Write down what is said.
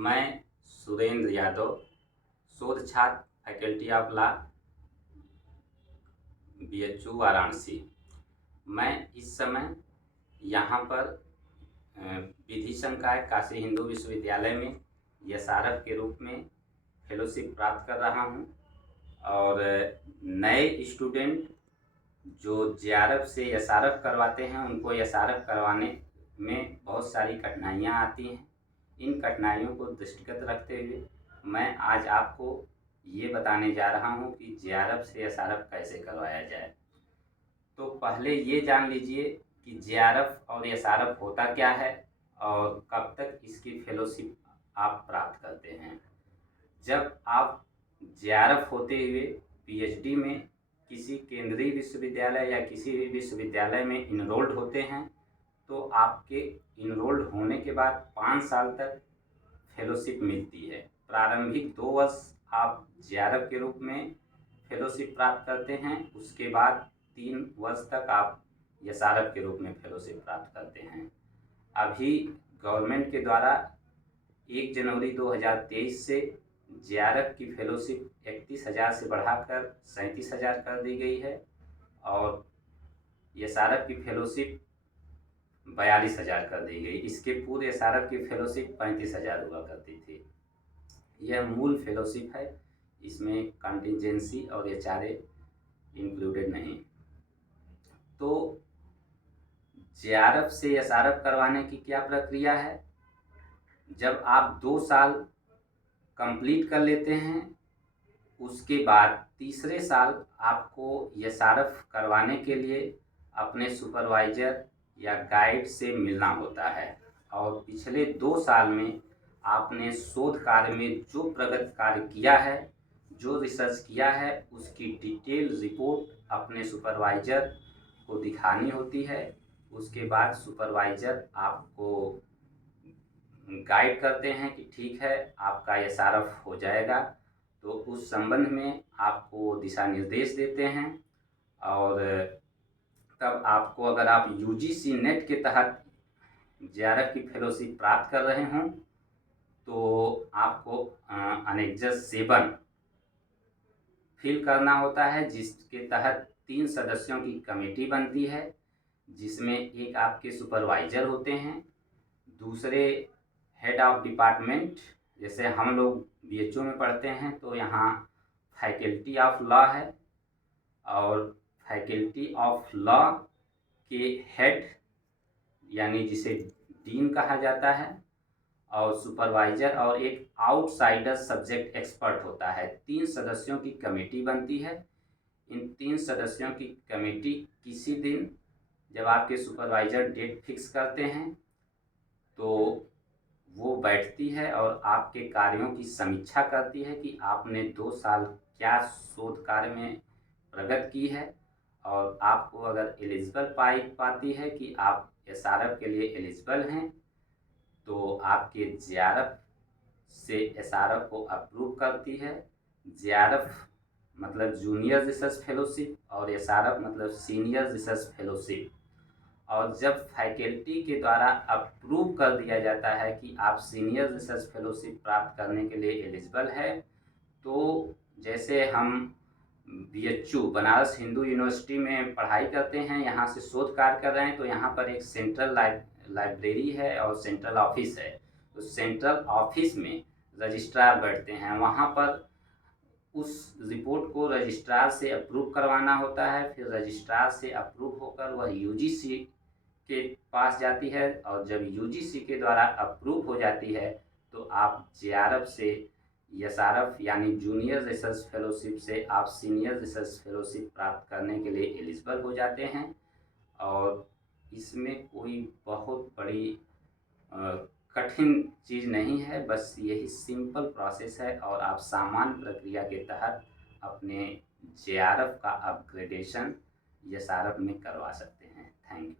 मैं सुरेंद्र यादव, शोध छात्र, faculty of law, BHU Varanasi. मैं इस समय यहाँ पर विधि संकाय काशी हिंदू विश्वविद्यालय में SRF के रूप में फेलोशिप प्राप्त कर रहा हूँ। और नए स्टूडेंट जो JRF से SRF करवाते हैं उनको SRF करवाने में बहुत सारी कठिनाइयाँ आती हैं। इन कठिनाइयों को दृष्टिगत रखते हुए मैं आज आपको ये बताने जा रहा हूँ कि JRF से SRF कैसे करवाया जाए। तो पहले ये जान लीजिए कि JRF और SRF होता क्या है और कब तक इसकी फेलोशिप आप प्राप्त करते हैं। जब आप JRF होते हुए PhD में किसी केंद्रीय विश्वविद्यालय या किसी भी विश्वविद्यालय में इनरोल्ड होते हैं तो आपके इनरोल्ड होने के बाद 5 साल तक फेलोशिप मिलती है। प्रारंभिक 2 वर्ष आप JRF के रूप में फेलोशिप प्राप्त करते हैं, उसके बाद 3 वर्ष तक आप SRF के रूप में फेलोशिप प्राप्त करते हैं। अभी गवर्नमेंट के द्वारा 1 जनवरी 2023 से JRF की फेलोशिप 31,000 से बढ़ाकर 37,000 कर दी गई है और SRF की फेलोशिप 42,000 कर दी गई। इसके पूर्व SRF की फेलोशिप 35,000 हुआ करती थी। यह मूल फेलोशिप है, इसमें कंटिजेंसी और HRA इंक्लूडेड नहीं। तो JRF से SRF करवाने की क्या प्रक्रिया है। जब आप 2 साल कंप्लीट कर लेते हैं उसके बाद तीसरे साल आपको SRF करवाने के लिए अपने सुपरवाइजर या गाइड से मिलना होता है और पिछले 2 साल में आपने शोध कार्य में जो प्रगति कार्य किया है, जो रिसर्च किया है, उसकी डिटेल रिपोर्ट अपने सुपरवाइजर को दिखानी होती है। उसके बाद सुपरवाइजर आपको गाइड करते हैं कि ठीक है आपका SRF हो जाएगा। तो उस संबंध में आपको दिशा निर्देश देते हैं और तब आपको, अगर आप UGC नेट के तहत JRF की फेलोशिप प्राप्त कर रहे हों तो आपको अनेक्जर 7 फिल करना होता है, जिसके तहत 3 सदस्यों की कमेटी बनती है, जिसमें एक आपके सुपरवाइजर होते हैं, दूसरे हेड ऑफ डिपार्टमेंट, जैसे हम लोग BHU में पढ़ते हैं तो यहाँ फैकल्टी ऑफ लॉ है और फैकल्टी ऑफ लॉ के हेड यानी जिसे डीन कहा जाता है और सुपरवाइजर और एक आउटसाइडर सब्जेक्ट एक्सपर्ट होता है। 3 सदस्यों की कमेटी बनती है। इन 3 सदस्यों की कमेटी किसी दिन जब आपके सुपरवाइजर डेट फिक्स करते हैं तो वो बैठती है और आपके कार्यों की समीक्षा करती है कि आपने 2 साल क्या शोध कार्य में प्रगति की है और आपको अगर एलिजिबल पाती है कि आप SRF के लिए एलिजिबल हैं तो आपके JRF से SRF को अप्रूव करती है। JRF मतलब जूनियर रिसर्च फेलोशिप और SRF मतलब सीनियर रिसर्च फेलोशिप। और जब फैकल्टी के द्वारा अप्रूव कर दिया जाता है कि आप सीनियर रिसर्च फेलोशिप प्राप्त करने के लिए एलिजिबल है, तो जैसे हम BHU बनारस हिंदू यूनिवर्सिटी में पढ़ाई करते हैं, यहाँ से शोध कार्य कर रहे हैं, तो यहाँ पर एक सेंट्रल लाइब्रेरी है और सेंट्रल ऑफिस है। तो सेंट्रल ऑफिस में रजिस्ट्रार बैठते हैं, वहाँ पर उस रिपोर्ट को रजिस्ट्रार से अप्रूव करवाना होता है। फिर रजिस्ट्रार से अप्रूव होकर वह UGC के पास जाती है और जब UGC के द्वारा अप्रूव हो जाती है तो आप JRF से SRF यानी जूनियर रिसर्च फेलोशिप से आप सीनियर रिसर्च फेलोशिप प्राप्त करने के लिए एलिजिबल हो जाते हैं। और इसमें कोई बहुत बड़ी कठिन चीज़ नहीं है, बस यही सिंपल प्रोसेस है और आप सामान्य प्रक्रिया के तहत अपने JRF का अपग्रेडेशन SRF में करवा सकते हैं। Thank you.